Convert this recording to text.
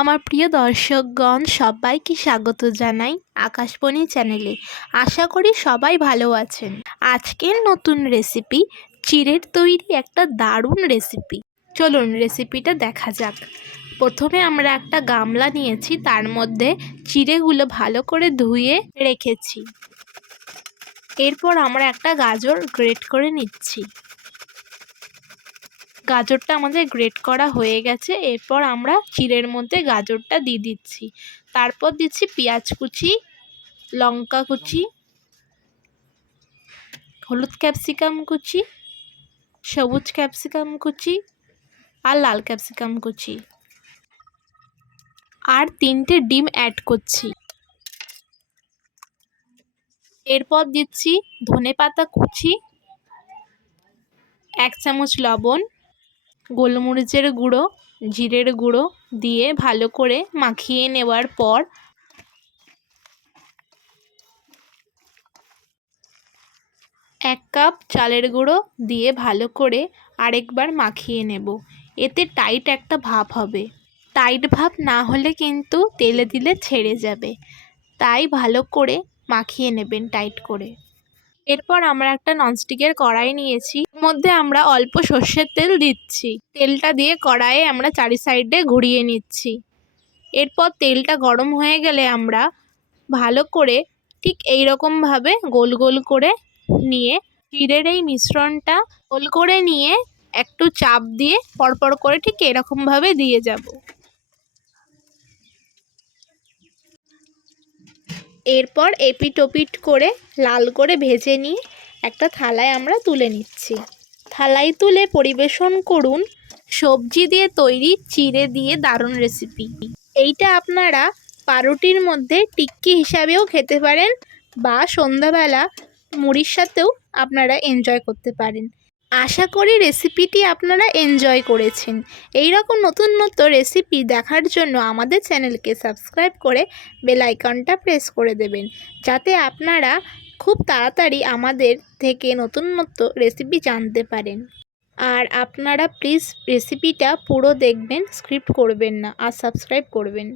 আমার প্রিয় দর্শকগণ সবাইকে স্বাগত জানাই আকাশবাণী চ্যানেলে। আশা করি সবাই ভালো আছেন। আজকের নতুন রেসিপি চিড়ের তৈরি একটা দারুণ রেসিপি। চলুন রেসিপিটা দেখা যাক। প্রথমে আমরা একটা গামলা নিয়েছি, তার মধ্যে চিড়েগুলো ভালো করে ধুয়ে রেখেছি। এরপর আমরা একটা গাজর গ্রেট করে নিচ্ছি। গাজরটা আমাদের গ্রেট করা হয়ে গেছে। এরপর আমরা চিড়ের মধ্যে গাজরটা দিয়ে দিচ্ছি। তারপর দিচ্ছি পেঁয়াজ কুচি, লঙ্কা কুচি, হলুদ ক্যাপসিকাম কুচি, সবুজ ক্যাপসিকাম কুচি আর লাল ক্যাপসিকাম কুচি, আর 3টে ডিম অ্যাড করছি। এরপর দিচ্ছি ধনেপাতা কুচি, 1 চামচ লবণ, গোলমরিচের গুঁড়ো, জিরের গুঁড়ো দিয়ে ভালো করে মাখিয়ে নেওয়ার পর 1 কাপ চালের গুঁড়ো দিয়ে ভালো করে আরেকবার মাখিয়ে নেব। এতে টাইট একটা ভাব হবে। টাইট ভাব না হলে কিন্তু তেলে দিলে ছেড়ে যাবে, তাই ভালো করে মাখিয়ে নেবেন টাইট করে। এরপর আমরা একটা ননস্টিকের কড়াই নিয়েছি, এর মধ্যে আমরা অল্প সর্ষের তেল দিচ্ছি। তেলটা দিয়ে কড়াইয়ে আমরা চারি সাইডে ঘুরিয়ে নিচ্ছি। এরপর তেলটা গরম হয়ে গেলে আমরা ভালো করে ঠিক এই রকমভাবে গোল গোল করে নিয়ে চিড়ের এই মিশ্রণটা গোল করে নিয়ে একটু চাপ দিয়ে পরপর করে ঠিক এরকমভাবে দিয়ে যাব। এরপর এপিট ওপিট করে লাল করে ভেজে নিয়ে একটা থালায় আমরা তুলে নিচ্ছি। থালায় তুলে পরিবেশন করুন সবজি দিয়ে তৈরি চিড়ে দিয়ে দারুণ রেসিপি। এইটা আপনারা পাউরুটির মধ্যে টিক্কি হিসাবেও খেতে পারেন বা সন্ধ্যাবেলা মুড়ির সাথেও আপনারা এনজয় করতে পারেন। আশা করি রেসিপিটি আপনারা এনজয় করেছেন। এই রকম নতুন নতুন রেসিপি দেখার জন্য আমাদের চ্যানেলকে সাবস্ক্রাইব করে বেল আইকনটা প্রেস করে দেবেন, যাতে আপনারা খুব তাড়াতাড়ি আমাদের থেকে নতুন নতুন রেসিপি জানতে পারেন। আর আপনারা প্লিজ রেসিপিটা পুরো দেখবেন, স্কিপ করবেন না আর সাবস্ক্রাইব করবেন।